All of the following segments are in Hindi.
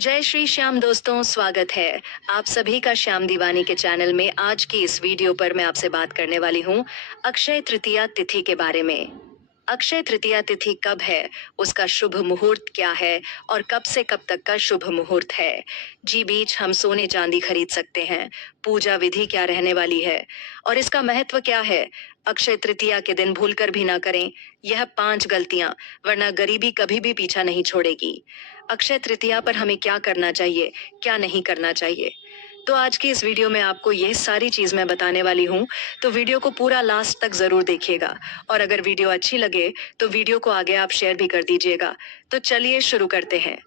जय श्री श्याम दोस्तों, स्वागत है आप सभी का श्याम दीवानी के चैनल में। आज की इस वीडियो पर मैं आपसे बात करने वाली हूँ अक्षय तृतीया तिथि के बारे में। अक्षय तृतीया तिथि कब है, उसका शुभ मुहूर्त क्या है और कब से कब तक का शुभ मुहूर्त है। जी बीच हम सोने चांदी खरीद सकते हैं, पूजा विधि क्या रहने वाली है और इसका महत्व क्या है। अक्षय तृतीया के दिन भूलकर भी ना करें यह 5 गलतियां, वरना गरीबी कभी भी पीछा नहीं छोड़ेगी। अक्षय तृतीया पर हमें क्या करना चाहिए, क्या नहीं करना चाहिए, तो आज की इस वीडियो में आपको ये सारी चीज मैं बताने वाली हूँ। तो वीडियो को पूरा लास्ट तक जरूर देखिएगा और अगर वीडियो अच्छी लगे तो वीडियो को आगे आप शेयर भी कर दीजिएगा। तो चलिए शुरू करते हैं।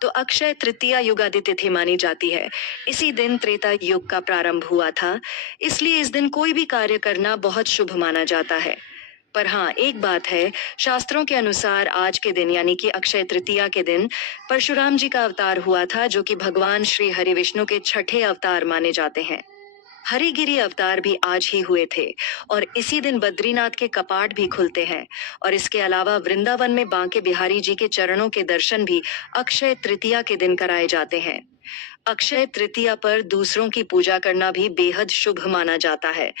तो अक्षय तृतीया युगादि तिथि मानी जाती है। इसी दिन त्रेता युग का प्रारंभ हुआ था, इसलिए इस दिन कोई भी कार्य करना बहुत शुभ माना जाता है। पर हाँ, एक बात है, शास्त्रों के अनुसार आज के दिन यानी कि अक्षय तृतीया के दिन परशुराम जी का अवतार हुआ था, जो कि भगवान श्री हरि विष्णु के छठे अवतार माने जाते हैं। हरिगिरी अवतार भी आज ही हुए थे और इसी दिन बद्रीनाथ के कपाट भी खुलते हैं। और इसके अलावा वृंदावन में बांके बिहारी जी के चरणों के दर्शन भी अक्षय तृतीया के दिन कराए जाते हैं। अक्षय तृतीया पर दूसरों की पूजा करना भी बेहद शुभ माना जाता है।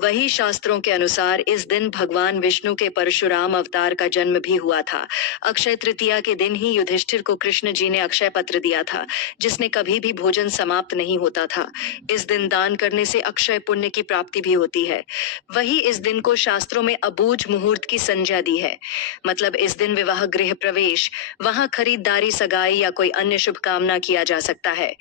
वही शास्त्रों के अनुसार इस दिन भगवान विष्णु के परशुराम अवतार का जन्म भी हुआ था। अक्षय तृतीया के दिन ही युधिष्ठिर को कृष्ण जी ने अक्षय पत्र दिया था, जिसने कभी भी भोजन समाप्त नहीं होता था। इस दिन दान करने से अक्षय पुण्य की प्राप्ति भी होती है। वही इस दिन को शास्त्रों में अबूझ मुहूर्त की संज्ञा दी है। मतलब इस दिन विवाह गृह प्रवेश, वहां खरीदारी, सगाई या कोई अन्य शुभ कामना किया जा सकता है।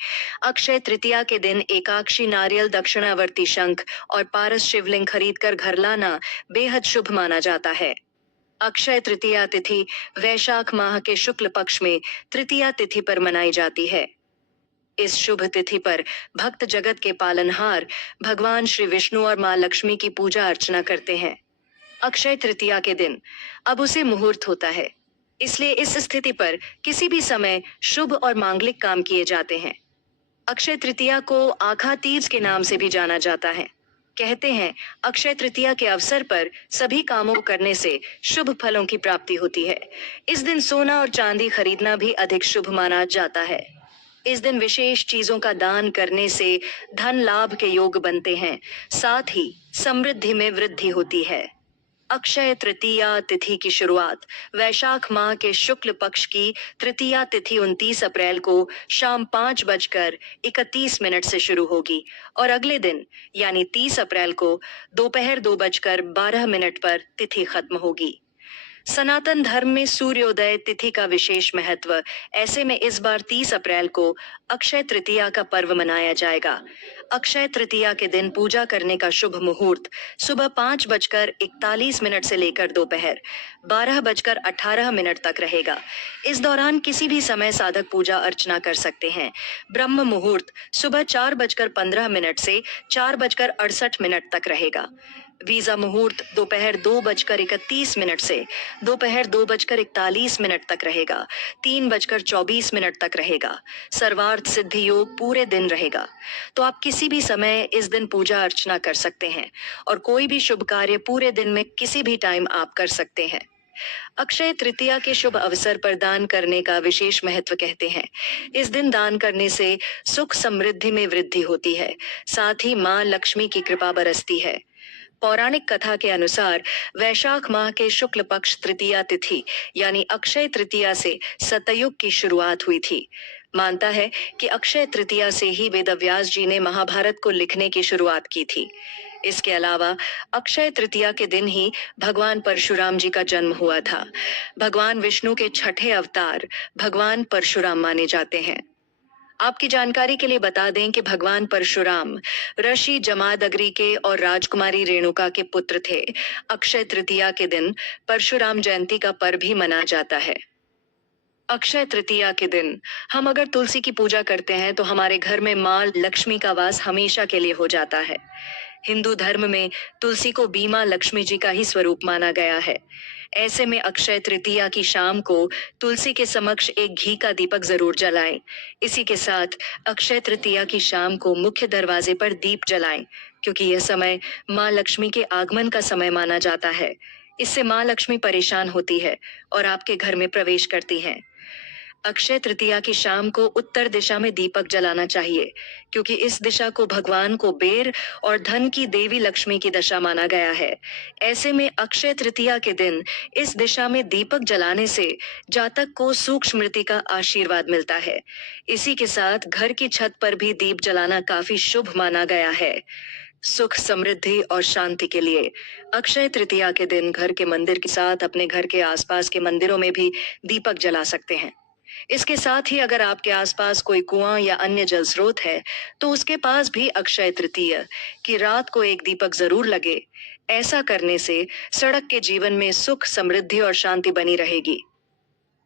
अक्षय तृतीया के दिन एकाक्षी नारियल, दक्षिणावर्ती शंख और पारस शिवलिंग खरीदकर घर लाना बेहद शुभ माना जाता है। अक्षय तृतीया तिथि वैशाख माह के शुक्ल पक्ष में तृतीया तिथि पर मनाई जाती है। इस शुभ तिथि पर भक्त जगत के पालनहार भगवान श्री विष्णु और मां लक्ष्मी की पूजा अर्चना करते हैं। अक्षय तृतीया के दिन अब उसे मुहूर्त होता है, इसलिए इस स्थिति पर किसी भी समय शुभ और मांगलिक काम किए जाते हैं। अक्षय तृतीया को आखा तीज के नाम से भी जाना जाता है। कहते हैं अक्षय तृतीया के अवसर पर सभी कामों को करने से शुभ फलों की प्राप्ति होती है। इस दिन सोना और चांदी खरीदना भी अधिक शुभ माना जाता है। इस दिन विशेष चीजों का दान करने से धन लाभ के योग बनते हैं, साथ ही समृद्धि में वृद्धि होती है। अक्षय तृतीया तिथि की शुरुआत वैशाख माह के शुक्ल पक्ष की तृतीया तिथि 29 अप्रैल को शाम 5:31 से शुरू होगी और अगले दिन यानी 30 अप्रैल को दोपहर 2:12 पर तिथि खत्म होगी। सनातन धर्म में सूर्योदय तिथि का विशेष महत्व, ऐसे में इस बार 30 अप्रैल को अक्षय तृतीया का पर्व मनाया जाएगा। अक्षय तृतीया के दिन पूजा करने का शुभ मुहूर्त सुबह 5:41 से लेकर दोपहर 12:18 तक रहेगा। इस दौरान किसी भी समय साधक पूजा अर्चना कर सकते हैं। ब्रह्म मुहूर्त सुबह 4:15 से 4:68 तक रहेगा। वीजा मुहूर्त दोपहर 2:31 से दोपहर 2:41 तक रहेगा। 3:24 तक रहेगा। सर्वार्थ सिद्धि योग पूरे दिन रहेगा। तो आप किसी भी समय इस दिन पूजा अर्चना कर सकते हैं और कोई भी शुभ कार्य पूरे दिन में किसी भी टाइम आप कर सकते हैं। अक्षय तृतीया के शुभ अवसर पर दान करने का विशेष महत्व कहते हैं। इस दिन दान करने से सुख समृद्धि में वृद्धि होती है, साथ ही मां लक्ष्मी की कृपा बरसती है। पौराणिक कथा के अनुसार वैशाख माह के शुक्ल पक्ष तृतीया तिथि यानी अक्षय तृतीया से सतयुग की शुरुआत हुई थी। मानता है कि अक्षय तृतीया से ही वेदव्यास जी ने महाभारत को लिखने की शुरुआत की थी। इसके अलावा अक्षय तृतीया के दिन ही भगवान परशुराम जी का जन्म हुआ था। भगवान विष्णु के छठे अवतार भगवान परशुराम माने जाते हैं। आपकी जानकारी के लिए बता दें कि भगवान परशुराम ऋषि जमादग्नि के और राजकुमारी रेणुका के पुत्र थे। अक्षय तृतीया के दिन परशुराम जयंती का पर्व भी मनाया जाता है। अक्षय तृतीया के दिन हम अगर तुलसी की पूजा करते हैं तो हमारे घर में मां लक्ष्मी का वास हमेशा के लिए हो जाता है। हिंदू धर्म में तुलसी को बीमा लक्ष्मी जी का ही स्वरूप माना गया है। ऐसे में अक्षय तृतीया की शाम को तुलसी के समक्ष एक घी का दीपक जरूर जलाएं। इसी के साथ अक्षय तृतीया की शाम को मुख्य दरवाजे पर दीप जलाएं, क्योंकि यह समय मां लक्ष्मी के आगमन का समय माना जाता है। इससे मां लक्ष्मी परेशान होती है और आपके घर में प्रवेश करती हैं। अक्षय तृतीया की शाम को उत्तर दिशा में दीपक जलाना चाहिए, क्योंकि इस दिशा को भगवान कुबेर और धन की देवी लक्ष्मी की दशा माना गया है। ऐसे में अक्षय तृतीया के दिन इस दिशा में दीपक जलाने से जातक को सुख स्मृति का आशीर्वाद मिलता है। इसी के साथ घर की छत पर भी दीप जलाना काफी शुभ माना गया है। सुख समृद्धि और शांति के लिए अक्षय तृतीया के दिन घर के मंदिर के साथ अपने घर के आसपास के मंदिरों में भी दीपक जला सकते हैं। इसके साथ ही अगर आपके आसपास कोई कुआं या अन्य जल स्रोत है, तो उसके पास भी अक्षय तृतीया की रात को एक दीपक जरूर लगे। ऐसा करने से सड़क के जीवन में सुख समृद्धि और शांति बनी रहेगी।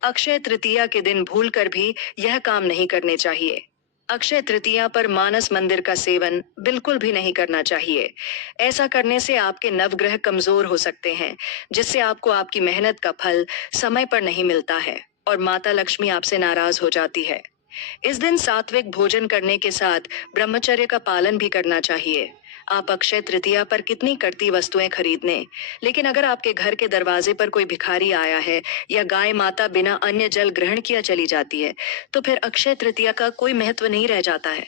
अक्षय तृतीया के दिन भूलकर भी यह काम नहीं करने चाहिए। अक्षय तृतीया पर मानस मंदिर का सेवन बिल्कुल भी नहीं करना चाहिए। ऐसा करने से आपके नवग्रह कमजोर हो सकते हैं, जिससे आपको आपकी मेहनत का फल समय पर नहीं मिलता है और माता लक्ष्मी आपसे नाराज हो जाती है। इस दिन सात्विक भोजन करने के साथ ब्रह्मचर्य का पालन भी करना चाहिए। आप अक्षय तृतीया पर कितनी कड़ती वस्तुएं खरीदने, लेकिन अगर आपके घर के दरवाजे पर कोई भिखारी आया है या गाय माता बिना अन्य जल ग्रहण किया चली जाती है, तो फिर अक्षय तृतीया का कोई महत्व नहीं रह जाता है।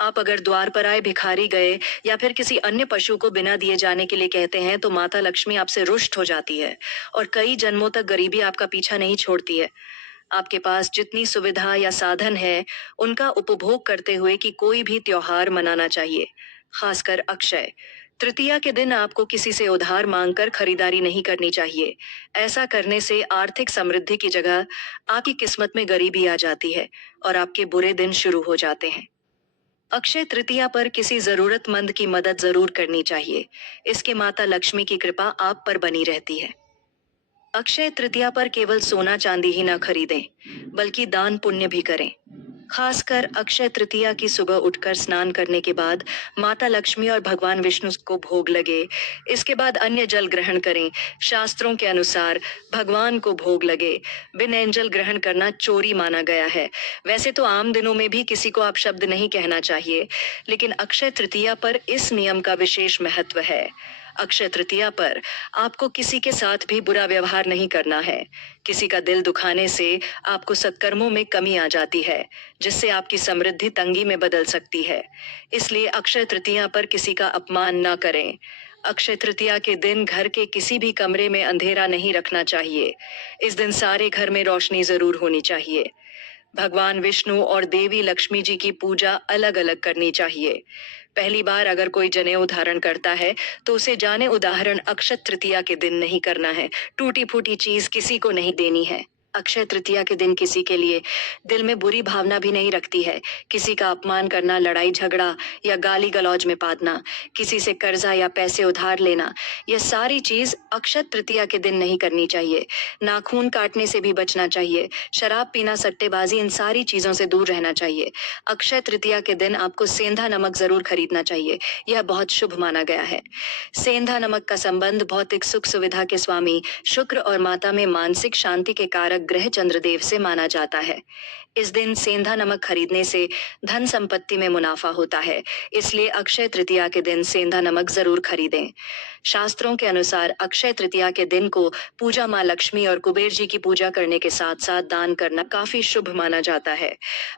आप अगर द्वार पर आए भिखारी गए या फिर किसी अन्य पशु को बिना दिए जाने के लिए कहते हैं, तो माता लक्ष्मी आपसे रुष्ट हो जाती है और कई जन्मों तक गरीबी आपका पीछा नहीं छोड़ती है। आपके पास जितनी सुविधा या साधन है, उनका उपभोग करते हुए कि कोई भी त्योहार मनाना चाहिए। खासकर अक्षय तृतीया के दिन आपको किसी से उधार मांगकर खरीदारी नहीं करनी चाहिए। ऐसा करने से आर्थिक समृद्धि की जगह आपकी किस्मत में गरीबी आ जाती है और आपके बुरे दिन शुरू हो जाते हैं। अक्षय तृतीया पर किसी जरूरतमंद की मदद जरूर करनी चाहिए। इसके माता लक्ष्मी की कृपा आप पर बनी रहती है। अक्षय तृतीया पर केवल सोना चांदी ही न खरीदें, बल्कि दान पुण्य भी करें। खासकर अक्षय तृतीया की सुबह उठकर स्नान करने के बाद माता लक्ष्मी और भगवान विष्णु को भोग लगे। इसके बाद अन्य जल ग्रहण करें। शास्त्रों के अनुसार भगवान को भोग लगे बिन एंजल ग्रहण करना चोरी माना गया है। वैसे तो आम दिनों में भी किसी को आप शब्द नहीं कहना चाहिए, लेकिन अक्षय तृतीया पर इस नियम का विशेष महत्व है। अक्षय तृतीया पर आपको किसी के साथ भी बुरा व्यवहार नहीं करना है। किसी का दिल दुखाने से आपको सत्कर्मों में कमी आ जाती है, जिससे आपकी समृद्धि तंगी में बदल सकती है। इसलिए अक्षय तृतीया पर किसी का अपमान न करें। अक्षय तृतीया के दिन घर के किसी भी कमरे में अंधेरा नहीं रखना चाहिए। इस दिन सारे घर में रोशनी जरूर होनी चाहिए। भगवान विष्णु और देवी लक्ष्मी जी की पूजा अलग अलग करनी चाहिए। पहली बार अगर कोई जनेऊ धारण करता है, तो उसे जाने उदाहरण अक्षय तृतीया के दिन नहीं करना है। टूटी फूटी चीज किसी को नहीं देनी है। अक्षय तृतीया के दिन किसी के लिए दिल में बुरी भावना भी नहीं रखती है। किसी का अपमान करना, लड़ाई झगड़ा या गाली गलौज में पादना, किसी से कर्जा या पैसे उधार लेना, यह सारी चीज अक्षय तृतीया के दिन नहीं करनी चाहिए। नाखून काटने से भी बचना चाहिए। शराब पीना, सट्टेबाजी, इन सारी चीजों से दूर रहना चाहिए। अक्षय तृतीया के दिन आपको सेंधा नमक जरूर खरीदना चाहिए। यह बहुत शुभ माना गया है। सेंधा नमक का संबंध भौतिक सुख सुविधा के स्वामी शुक्र और माता में मानसिक शांति के कारक ग्रह चंद्रदेव से माना जाता है। इस दिन सेंधा नमक खरीदने से धन संपत्ति में मुनाफा होता है। इसलिए अक्षय तृतीया के दिन सेंधा नमक जरूर खरीदें। शास्त्रों के अनुसार अक्षय तृतीया के दिन को पूजा माँ लक्ष्मी और कुबेर जी की पूजा करने के साथ साथ दान करना काफी शुभ माना जाता है।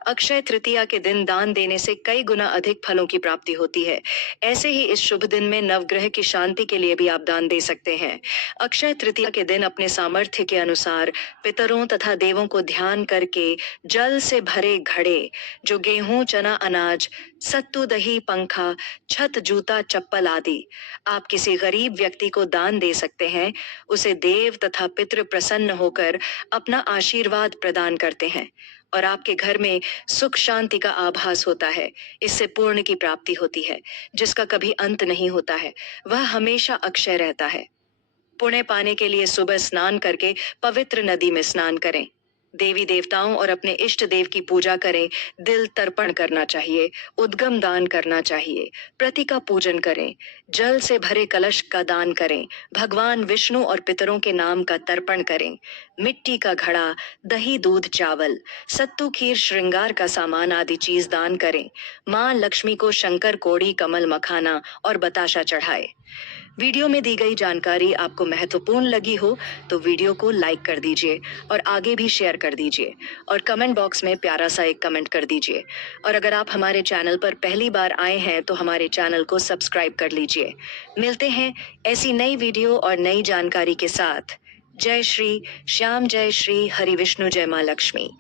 अक्षय तृतीया के दिन दान देने से कई गुना अधिक फलों की प्राप्ति होती है। ऐसे ही इस शुभ दिन में नवग्रह की शांति के लिए भी आप दान दे सकते हैं। अक्षय तृतीया के दिन अपने सामर्थ्य के अनुसार पितरों तथा देवों को ध्यान करके जल से भरे घड़े, जो गेहूं, चना, अनाज, सत्तू, दही, पंखा, छत, जूता, चप्पल आदि आप किसी गरीब व्यक्ति को दान दे सकते हैं। उसे देव तथा पितृ प्रसन्न होकर अपना आशीर्वाद प्रदान करते हैं और आपके घर में सुख शांति का आभास होता है। इससे पूर्ण की प्राप्ति होती है, जिसका कभी अंत नहीं होता है। वह हमेशा अक्षय रहता है। पुण्य पाने के लिए सुबह स्नान करके पवित्र नदी में स्नान करें। देवी देवताओं और अपने इष्ट देव की पूजा करें। दिल तर्पण करना चाहिए। उद्गम दान करना चाहिए। प्रति का पूजन करें। जल से भरे कलश का दान करें। भगवान विष्णु और पितरों के नाम का तर्पण करें। मिट्टी का घड़ा, दही, दूध, चावल, सत्तू, खीर, श्रृंगार का सामान आदि चीज दान करें। माँ लक्ष्मी को शंकर, कोड़ी, कमल, मखाना और बताशा चढ़ाए। वीडियो में दी गई जानकारी आपको महत्वपूर्ण लगी हो तो वीडियो को लाइक कर दीजिए और आगे भी शेयर कर दीजिए और कमेंट बॉक्स में प्यारा सा एक कमेंट कर दीजिए। और अगर आप हमारे चैनल पर पहली बार आए हैं तो हमारे चैनल को सब्सक्राइब कर लीजिए। मिलते हैं ऐसी नई वीडियो और नई जानकारी के साथ। जय श्री श्याम, जय श्री हरि विष्णु, जय माँ लक्ष्मी।